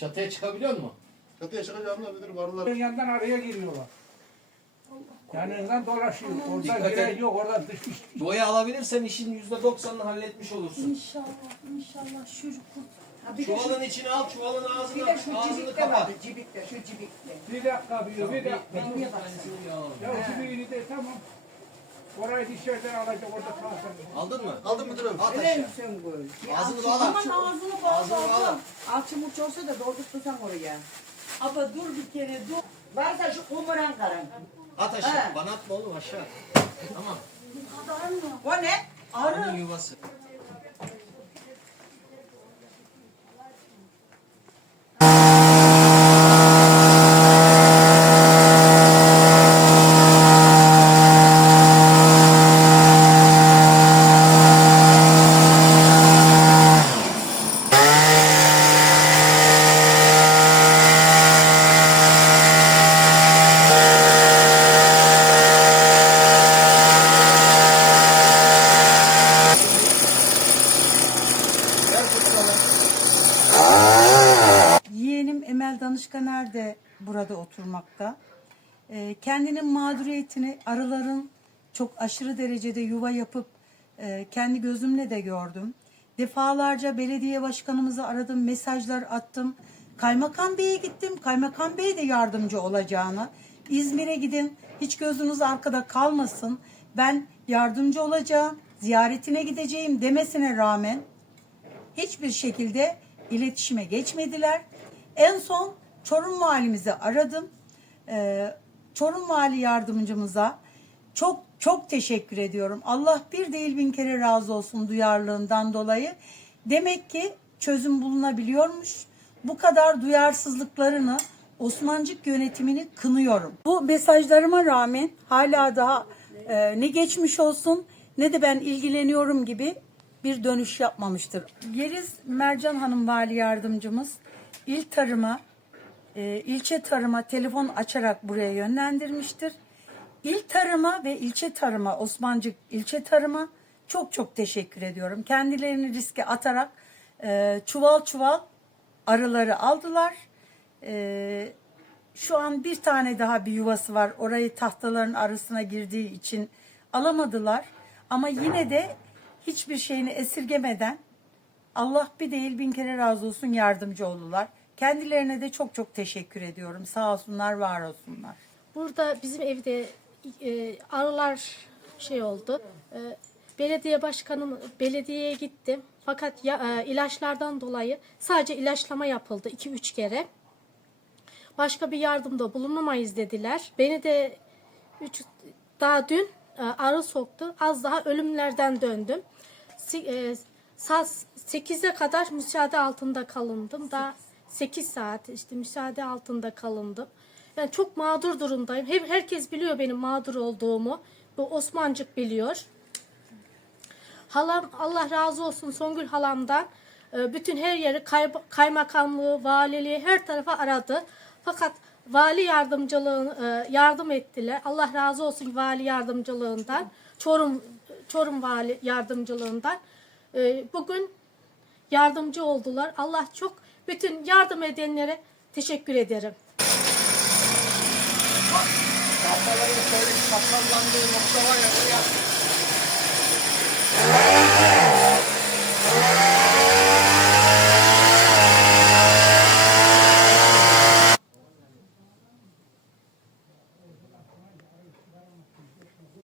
Çatıya çıkabiliyor mu? Çatıya çıkacağım da müdür varlar. yandan araya giriyorlar. Yanından dolaşıyor. Orada Dikkat giren et. yok. Oradan dış dış. Boya alabilirsen işin yüzde doksanını halletmiş olursun. İnşallah, inşallah şu kurt. Ha, bir de şu, Çuvalın içine al, çuvalın bir ağzını, de şu ağzını cibikte kapat. vardı. Cibikte, şu cibikte. Bir dakika diyor. Bir dakika. Bir- bir tanesini bir alalım. Ya şu birini de tamam. Orayı dışarıdan alacak orada kalsın. Aldın mı? Aldım müdürüm. At Öyle aşağı. misin? Bir Ağzını bağla. Aman ağzını bağla. Ağzını bağla. Alçı muç olsa da doldurtursan oraya. Ama dur bir kere dur. Varsa şu kumuran karın. At aşağı. He. Bana atma oğlum aşağı. Tamam. O ne? Onun yuvası. Yeğenim Emel Danışkaner de burada oturmakta. Ee, kendinin mağduriyetini arıların çok aşırı derecede yuva yapıp e, kendi gözümle de gördüm. Defalarca belediye başkanımızı aradım, mesajlar attım. Kaymakam Bey'e gittim. Kaymakam Bey de yardımcı olacağını. İzmir'e gidin, hiç gözünüz arkada kalmasın. Ben yardımcı olacağım, ziyaretine gideceğim demesine rağmen hiçbir şekilde iletişime geçmediler. En son Çorum valimizi aradım. Ee, Çorum vali yardımcımıza çok çok teşekkür ediyorum. Allah bir değil bin kere razı olsun duyarlılığından dolayı. Demek ki çözüm bulunabiliyormuş. Bu kadar duyarsızlıklarını Osmancık yönetimini kınıyorum. Bu mesajlarıma rağmen hala daha e, ne geçmiş olsun ne de ben ilgileniyorum gibi bir dönüş yapmamıştır. Yeliz Mercan Hanım vali yardımcımız il tarıma, e, ilçe tarıma telefon açarak buraya yönlendirmiştir. İl tarıma ve ilçe tarıma, Osmancık ilçe tarıma çok çok teşekkür ediyorum. Kendilerini riske atarak e, çuval çuval arıları aldılar. E, şu an bir tane daha bir yuvası var. Orayı tahtaların arasına girdiği için alamadılar. Ama yine de hiçbir şeyini esirgemeden Allah bir değil bin kere razı olsun yardımcı oldular. Kendilerine de çok çok teşekkür ediyorum. Sağ olsunlar, var olsunlar. Burada bizim evde e, arılar şey oldu. E, belediye başkanım belediyeye gittim. Fakat ya, e, ilaçlardan dolayı sadece ilaçlama yapıldı 2-3 kere. Başka bir yardımda bulunamayız dediler. Beni de üç, daha dün arı soktu. Az daha ölümlerden döndüm. E, saat 8'e kadar müsaade altında kalındım. Daha 8 saat işte müsaade altında kalındım. Yani çok mağdur durumdayım. Hep herkes biliyor benim mağdur olduğumu. Bu Osmancık biliyor. Halam Allah razı olsun Songül halamdan e, bütün her yeri kay- kaymakamlığı, valiliği her tarafa aradı. Fakat vali yardımcılığı e, yardım ettiler. Allah razı olsun vali yardımcılığından. Çorum Çorum vali yardımcılığından. E, bugün yardımcı oldular. Allah çok bütün yardım edenlere teşekkür ederim. Bak, nokta var ya.